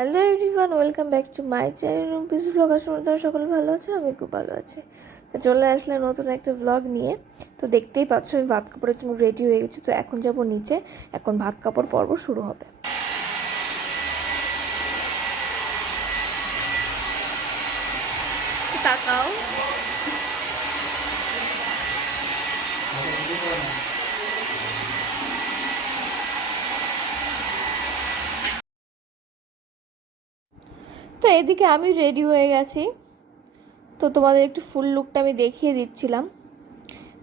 Hello everyone welcome back to my channel রুমপিস blog আসলে সকলে ভালো আছো, আমি খুব ভালো আছি। চলে আসলাম নতুন একটা ব্লগ নিয়ে। তো দেখতেই পাচ্ছ আমি ভাত কাপড়ের জন্য রেডি হয়ে গেছি। তো এখন যাব নিচে, এখন ভাত কাপড় পর্ব, শুরু হবে তাকাও তো এদিকে আমি রেডি হয়ে গেছি। তো তোমাদের একটু ফুল লুকটা আমি দেখিয়ে দিচ্ছিলাম।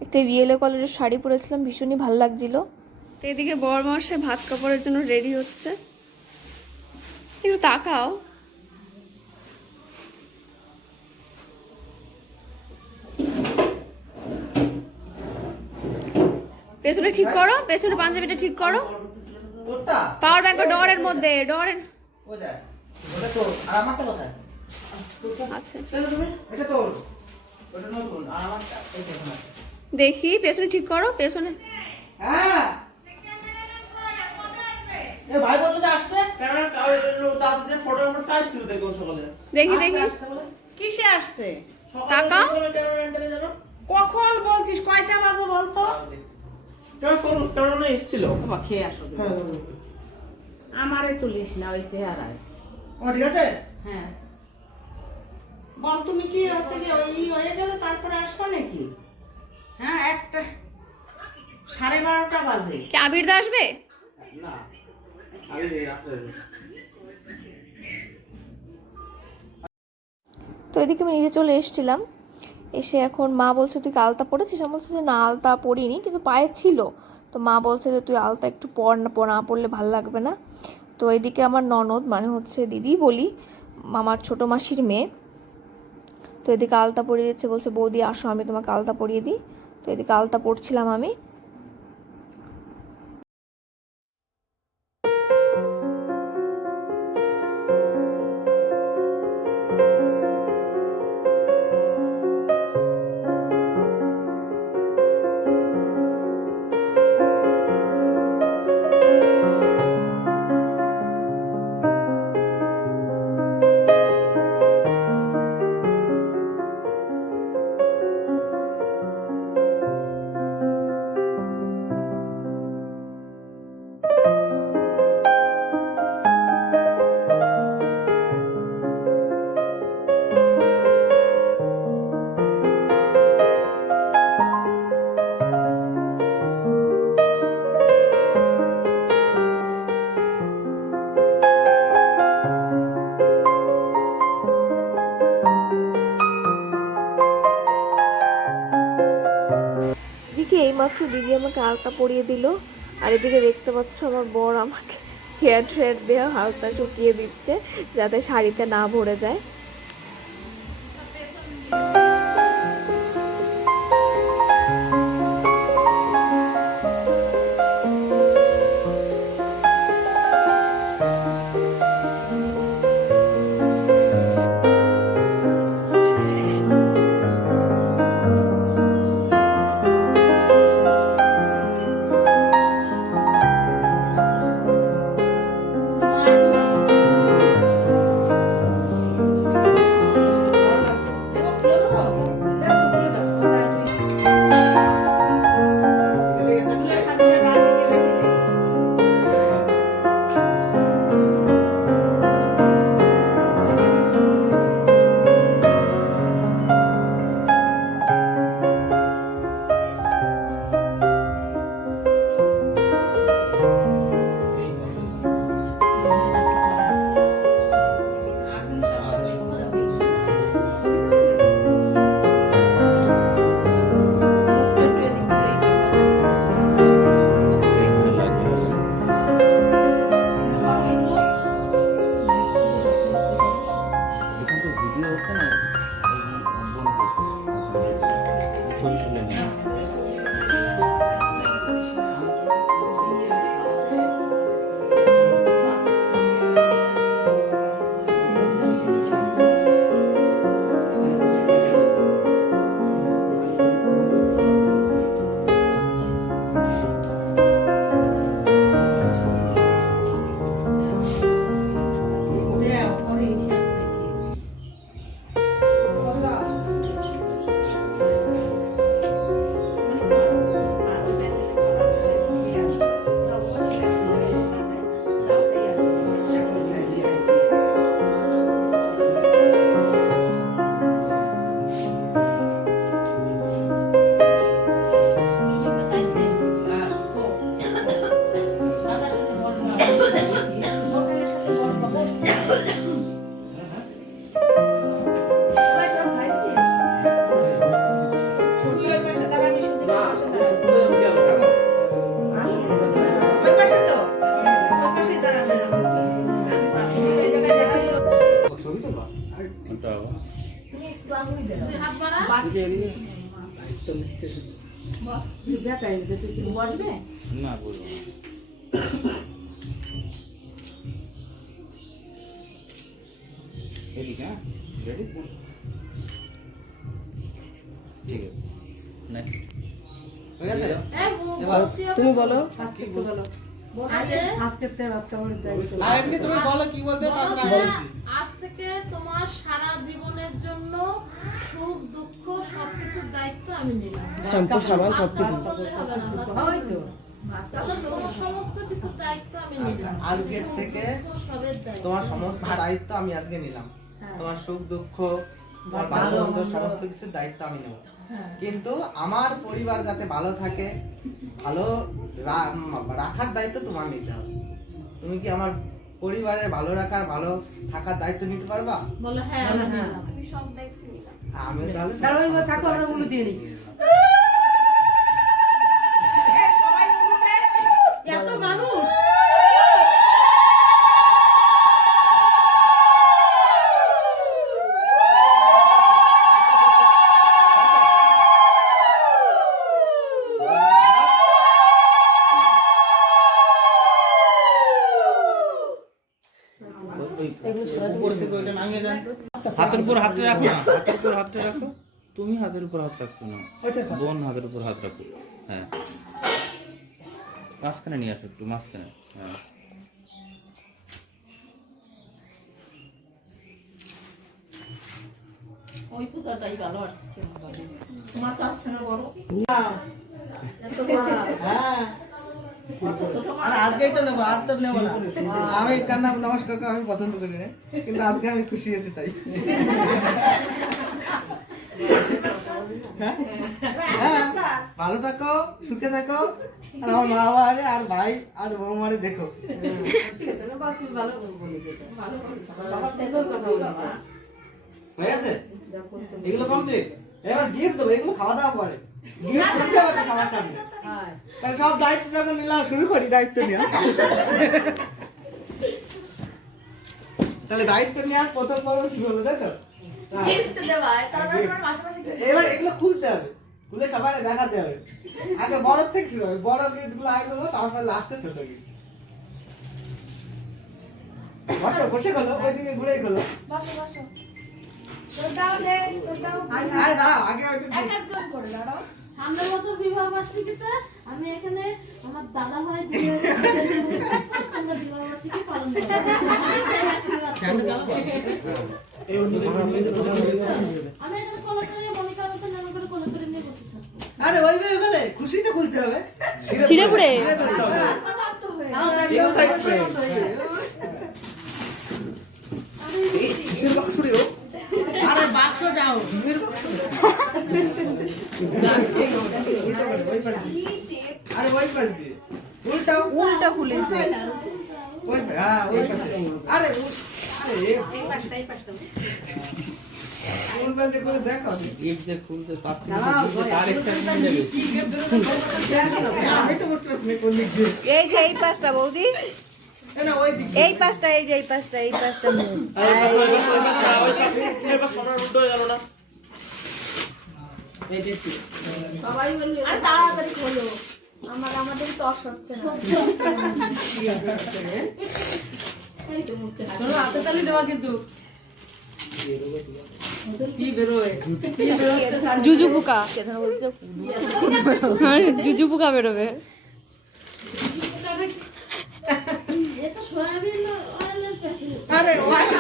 একটা ইয়েলো কালারের শাড়ি পরেছিলাম ভীষণই ভালো লাগছিল। তো এদিকে বরমাসে ভাত কাপড়ের জন্য রেডি হচ্ছে। একটু তাকাও। পেছনে ঠিক করো পেছনে পাঞ্জাবিটা ঠিক করো। পাওয়ার ব্যাংক ডরের মধ্যে ডরের ওটা তোর আর আমারটা কোথায়? আছে। এটা তোর। ওটা নতুন আর আমারটা এই দেখো দেখি পেছনে ঠিক করো পেছনে। হ্যাঁ। ভাই বলল যে আসছে? ক্যামেরা ফটো ফটো টাইছিল দেখো সকালে? দেখি, দেখি। কিসে আসছে? জানো কখন বলছিস? কয়টা বাজে বলতো? তোমার ফোন এসেছিল? খেয়ে আসো। হ্যাঁ আমারে তুলিস না ওই চেহারায়। ও ঠিক আছে? হ্যাঁ। বল তুমি কি হচ্ছে কি ওই হয়ে গেলে তারপরে আসবে নাকি? হ্যাঁ একটা সাড়ে বারোটা বাজে। কি আবির দা আসবে? না তো এদিকে আমি নিজে চলে এসেছিলাম। এসে এখন মা বলছে তুই কি আলতা পড়েছিস? আমি বলছে যে না আলতা পরিনি কিন্তু পায়ে ছিল। তো মা বলছে যে তুই আলতা একটু পর না পর না পড়লে ভালো লাগবে না। তো এদিকে আমার ননদ মানে হচ্ছে দিদি বলি, আমার ছোটো মাসির মেয়ে। তো এদিকে আলতা পরিয়ে দিচ্ছে, বলছে, বৌদি, আসো, আমি তোমাকে আলতা পরিয়ে দিই। তো এদিকে আলতা পড়ছিলাম আমি। আমাকে হালকা পরিয়ে দিল। আর এদিকে দেখতে পাচ্ছ আমার বর আমাকে হেয়ার ট্রেয়ার দেওয়া হালকা চুকিয়ে দিচ্ছে, যাতে শাড়িতে না ভরে যায়। না বলব এদিকে হ্যাঁ? রেডি ঠিক আছে। নেক্সট গেছে? তুমি বলো। আজকে বলো আজ থেকে তোমার সারা জীবনের জন্য দায়িত্ব আমি নিলাম। শ্যাম্পু সাবান সমস্ত কিছুর দায়িত্ব আমি নিলাম। আচ্ছা, আজকের থেকে তোমার সমস্ত দায়িত্ব আমি আজকে নিলাম। তোমার সুখ দুঃখ তোমার ভালো মন্দ সমস্ত কিছুর দায়িত্ব আমি নেব। কিন্তু আমার পরিবার যাতে ভালো থাকে ভালো রাখার দায়িত্ব তোমার নিতে হবে। তুমি কি আমার পরিবারের ভালো রাখার ভালো থাকার দায়িত্ব নিতে পারবা? বলে হ্যাঁ আমি হ্যাঁ। আমি সব দায়িত্ব ওই থাকো আমরা উলু দিয়ে নিই এত মানুষ। উপর হাত রাখো না। বোন হাতের উপর হাত রাখো হ্যাঁ। মাঝখানে নিয়ে আসো একটু মাঝখানে। হ্যাঁ। ওই পূজাটাই ভালো আসছে তোমার তো আসছে না বড়। হ্যাঁ। আজকেই তো নেব আর তো নেব না। আমি কার নাম নমস্কার আমি পছন্দ করি না। কিন্তু আজকে আমি খুশি আছি তাই। হ্যাঁ? ভালো থাকো, সুখে থাকো। আর আমার মা বাবারে, আর ভাই, আর বৌমারে দেখো। হয়ে গেছে? এগুলো কমপ্লিট এবার গিফট দেবো, এগুলো খাওয়া দাওয়া পরে গিফট দিতে হবে তাহলে সব দায়িত্ব যখন নিলাম, শুরু করি, দায়িত্ব নেওয়া তাহলে দায়িত্ব নেওয়ার প্রথম পর্ব শুরু হলো, তাই তো? গিফট দেওয়া তারপর তোমার মাসে মাসে এবার এগুলো খুলতে হবে। খুলে সবাই দেখাতে হবে। আগে বড় থেকে শুরু হবে। বড় গিফটগুলো আগে দেবো তারপর লাস্টে ছোট গিফট বসো বসে খোলো ওইদিকে ঘুরে বসো বসো। দাঁড়াও আগে একজন করে দাঁড়াও সামনের বছর বিবাহ বার্ষিকীতে আমি এখানে আমার দাদা ভাই আমরা বিবাহ বার্ষিকী পালন আমি সেই আশীর্বাদ করব। আমি এখানে কোলে করে মনিকার মতো যেন করে কোলে করে নিয়ে বসে থাকব। আরে ওই ওখানে খুশিতে খুলতে হবে। ছিঁড়ে পুড়ে? হয়ে কিসের বাক্স রে আরে বাক্স যাও। বাক্স উল্টো করে, ওই পাশ দিয়ে। আরে ওই পাশ দিয়ে। উল্টাও। উল্টা খুলেছে ওই পা- হ্যাঁ, ওই পাশে। আরে উল- আরে এ- উল পাশ দিয়ে করে দেখো। গিফট যে খুলতে পারছি না, দাঁড়াও, খুলতে তার একটা নিয়ে যাবে আমি তো বুঝতে পারছি না কোন দিক দিয়ে। এই যে এই পাশটা বৌদি এ না, ওই দিক দিয়ে। এই পাশটা এই যে এই পাশটা এই পাশটা মুখ আর তাড়াতাড়ি খোলো। আমার আমাদের তস হচ্ছে না। হাতে তালি দেওয়া কিন্তু। কি বেরোয়? কি বেরোচ্ছে তার- জুজু পোকা। জুজু পোকা বেরোবে। আরে ওই-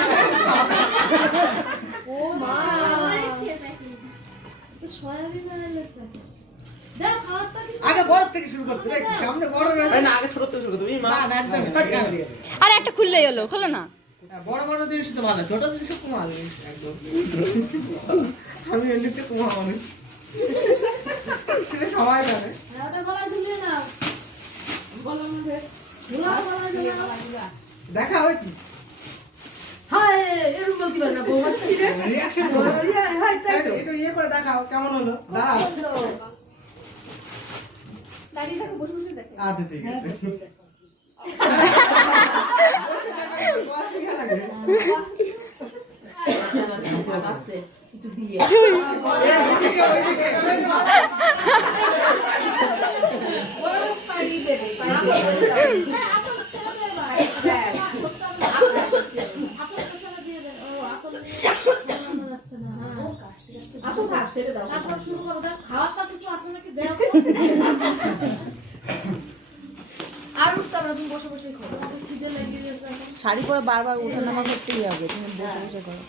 তো আর একটা খুললেই হলো খোলো না। হ্যাঁ, বড় বড় জিনিস তো ভালো ছোট জিনিস আমি এমনিতে সবাই জানে। দেখা হয় কি? হায় এরকম বলতে পারে না হায়, হায়, তাই তো। ইয়ে করে দেখাও কেমন হলো দাঁড়িয়ে থাকো বসে বসে দেখো আচ্ছা ঠিক আছে দেখা যাবে, বড় কি লাগে? পাইয়ে দেবে হ্যাঁ আসলে ছেড়ে দে এবার আসলে ছেড়ে দিয়ে দে ও আসলে ছেড়ে যাচ্ছে না হ্যাঁ আসল থাক ছেড়ে দাও তারপর শুরু করো দাও খাওয়াটা কিছু আছে নাকি দেও আর উঠতে আমরা তুমি বসে বসে খাব খিদে লেগে গেছে এখন। শাড়ি পরে বারবার ওঠানামা করতেই হবে তুমি বসে করো।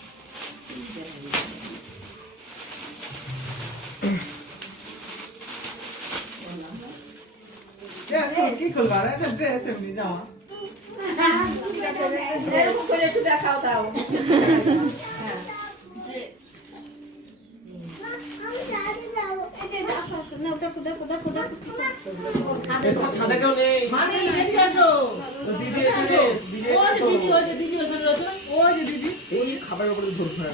কি করবা একটা ড্রেস এমনি দেখাও দাও এই যে আসো আসো নাও দেখো দেখো দেখো দেখো। ছাদে কেউ নেই। মানে এদিকে আসো। দিদি এসো দিদি ওই যে দিদি ওই যে দিদি ওখানে রয়েছে ওই যে দিদি। এই খাবারের উপরে ধরছে না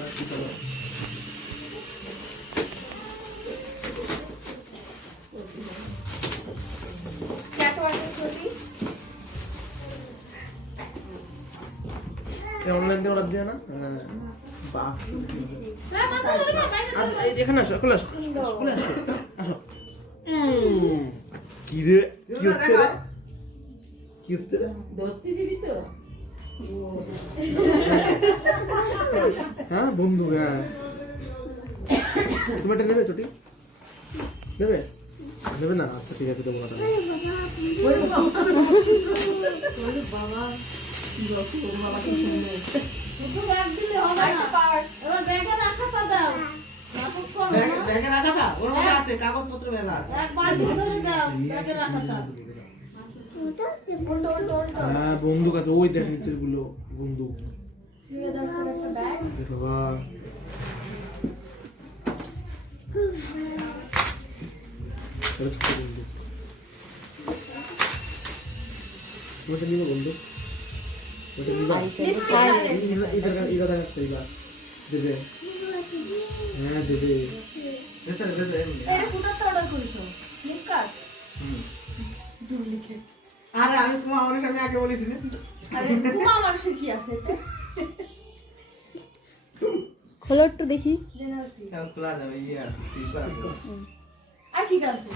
অনলাইন দিয়ে অর্ডার দিয়ে না? বাহ। আর এখানে আসো খুলে আসো। খুলে আসো। আসো। কি রে কি হচ্ছে রে? কি হচ্ছে রে? ধরতে দিবি তো। হ্যাঁ বন্ধু হ্যাঁ। তুমি এটা নেবে ছুটি? নেবে? নেবে না? আচ্ছা ঠিক আছে দেবো না তাহলে। শুধু ব্যাগ রাখা থা ওর মধ্যে আছে কাগজপত্র মেলা আছে। এক বালতি ধরে দাও ব্যাগে রাখাটা হ্যাঁ বন্দুক আছে ওই দেখ নিচেরগুলো বন্দুক। বাবা ওটা নিব বন্দুক? ওটা নিবা? এটা এটা দেখা দেবে হ্যাঁ দেবে দেবে দেবে এটা কোথাতে অর্ডার করেছ? ফ্লিপকার্ট আরে আমি তোমার আমার সামনে আগে বলিস না। আরে কুমা মানুষের কি আছে এতে? খোলো একটু দেখি। খোলা যাবে ইয়ে আছে আর ঠিক আছে?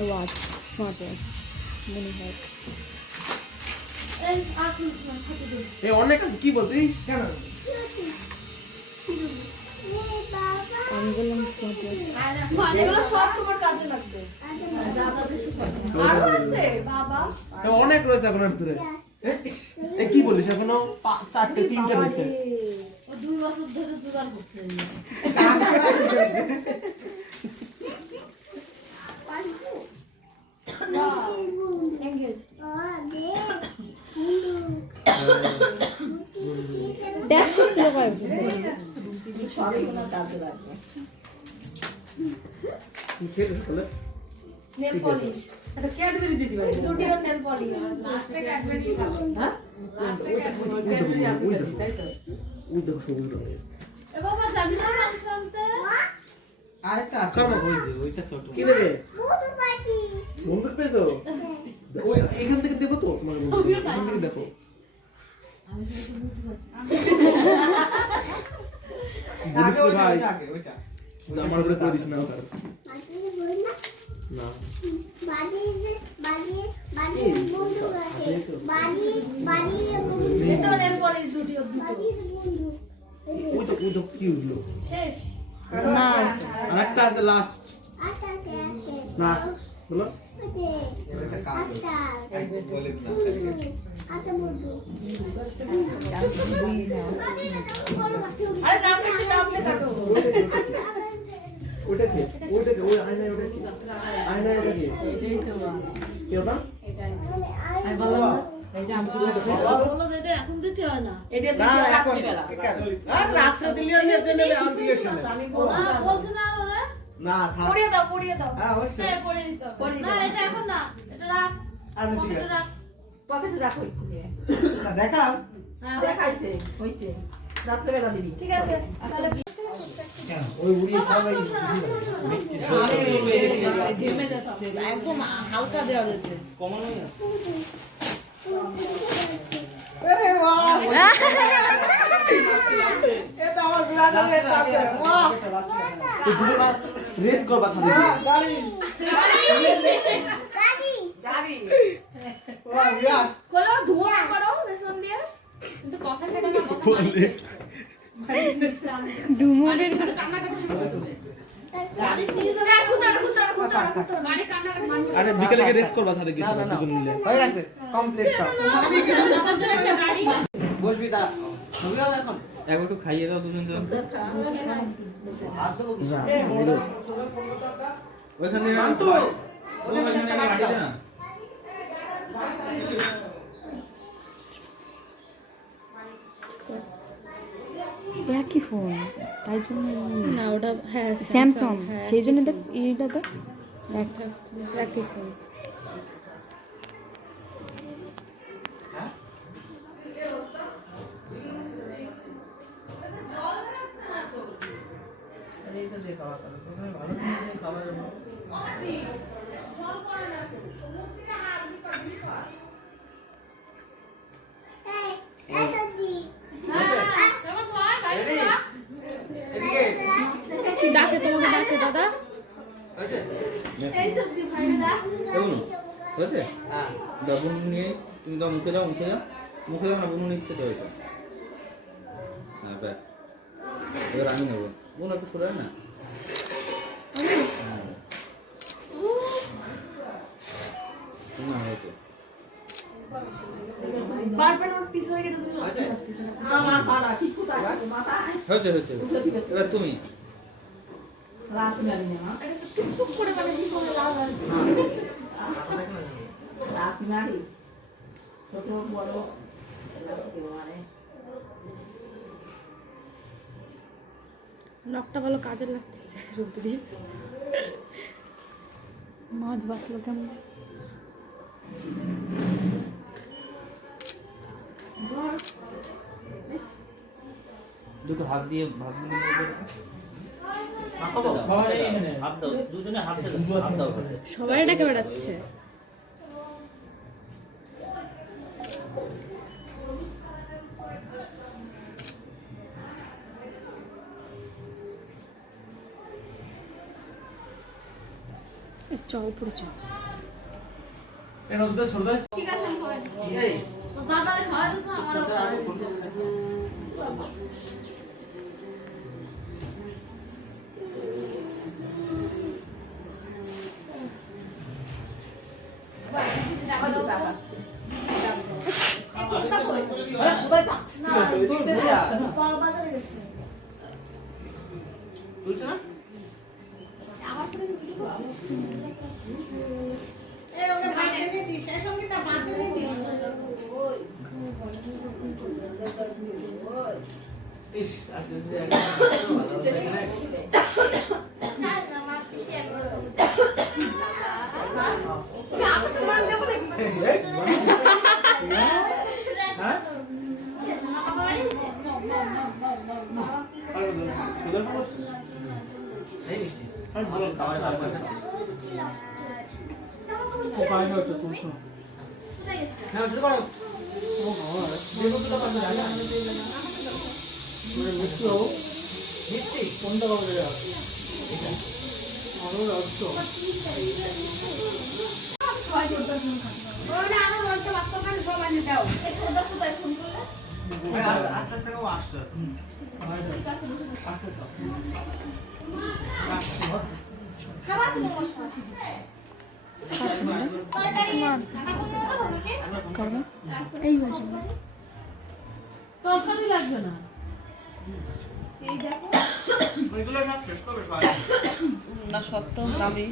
ওয়াচ স্মার্ট ওয়াচ মনে হয় এই অনেক আছে কি বলতিস? কেন? এ অনেক রয়েছে এখন এ কি বলিস এখনও? চারটে তিনটে রয়েছে। দুই বছর ধরে জোগাড় করছে। কি খেলে তাহলে? নেল পলিশ একটা ক্যাডবেরি দিতে পারি। স্টুডিও নেল পলিশ লাস্টে ক্যাডবেরি খাব হ্যাঁ? ক্যাডবেরি আছে তাই তো? ওই দেখো সবুজ রঙের এ বাবা জানি না মাংস আনতে আরেকটা আছে। না ওই যে ওইটা ছোট। কি নেবে বন্দুক পেয়েছ ওই এখান থেকে দেবো তো তোমার বন্দুক এখান থেকে দেখো। ওইটা আগে ওইটা। আমার করে করে না ওটা না। এটাও নেল পলিশ স্টুডিও ওই তো ওই তো কি হলো শেষ না আরেকটা আছে লাস্ট। লাস্ট বলো। আরে নাম লিখতে নাম লেখা কাটো ওইটা কি ওইটা কি ওই আয়নায় ওটা আয়নায় ওটা এটাই তো কি ওটা আমি বললাম না, এই আমি বললাম না না পড়িয়ে দাও পড়িয়ে দাও। হ্যাঁ অবশ্যই। হ্যাঁ পড়িয়ে দিতে না এটা এখন না এটা রাখ। আচ্ছা ঠিক আছে। পকেটে রাখো এক্ষুনি। না, দেখাও। হ্যাঁ দেখাইছে। হয়েছে রাত্রেবেলা দিবি। ঠিক আছে তাহলে ওই উড়ি সবাই একদম হালকা দেওয়া হয়েছে আরে বাহ! রেস করবা ছাদে খোলো ধোঁয়া করো বেসন দিয়ে। কিন্তু কথা সেটা না ধুমুরের আরে বিকেলে গিয়ে রেস করবা ছাদে কিছু না, না, না। দুজন মিলে। হয়ে গেছে। কমপ্লিট সব। বসবি দাঁড়া। ছবি হবে এখন? এক একটু খাইয়ে দাও দুজন জন? ওইখান! ওইখানে একই ফোন তাই জন্য না ওটা হ্যাঁ স্যামসাং সেই জন্য দেখ এইটা দেখ একটা একই ফোন খাওয়া ভালো খাওয়া যাবে Ready? এদিকে ডাকে তোমাকে ডাকে দাদা হয়েছে কেমন হ্যাঁ। দাও বুনু নিয়ে তুমি দাও মুখে দাও মুখে দাও। মুখে দাও না বুনু নিচ্ছে তো এটা হ্যাঁ ব্যাস। এবার আমি নেব। বুনু একটু সরে না। না হয়েছে। এবার তুমি। রাত করে নাড়ি ছোট বড় নখটা ভালো কাজে লাগতেছে রুদ্রির মাছ বাঁচলো কেমন? দুটো হাত দিয়ে ভাত দিয়ে হাত দাও দুজনে হাত দাও হাত দাও। হাতে। সবাই ডাকে বেড়াচ্ছে। চ উপরে চ ঠিক আছে সুগার করছিস এই মিষ্টি খাবারে ভালো এই ছোটটা কোথায় ফোন করলে আস্তে আস্তে আস্তে ও আসছে। আস্তে তো খাবার তুমি মশলা তরকারি লাগবে না এই দেখো না সত্য আমি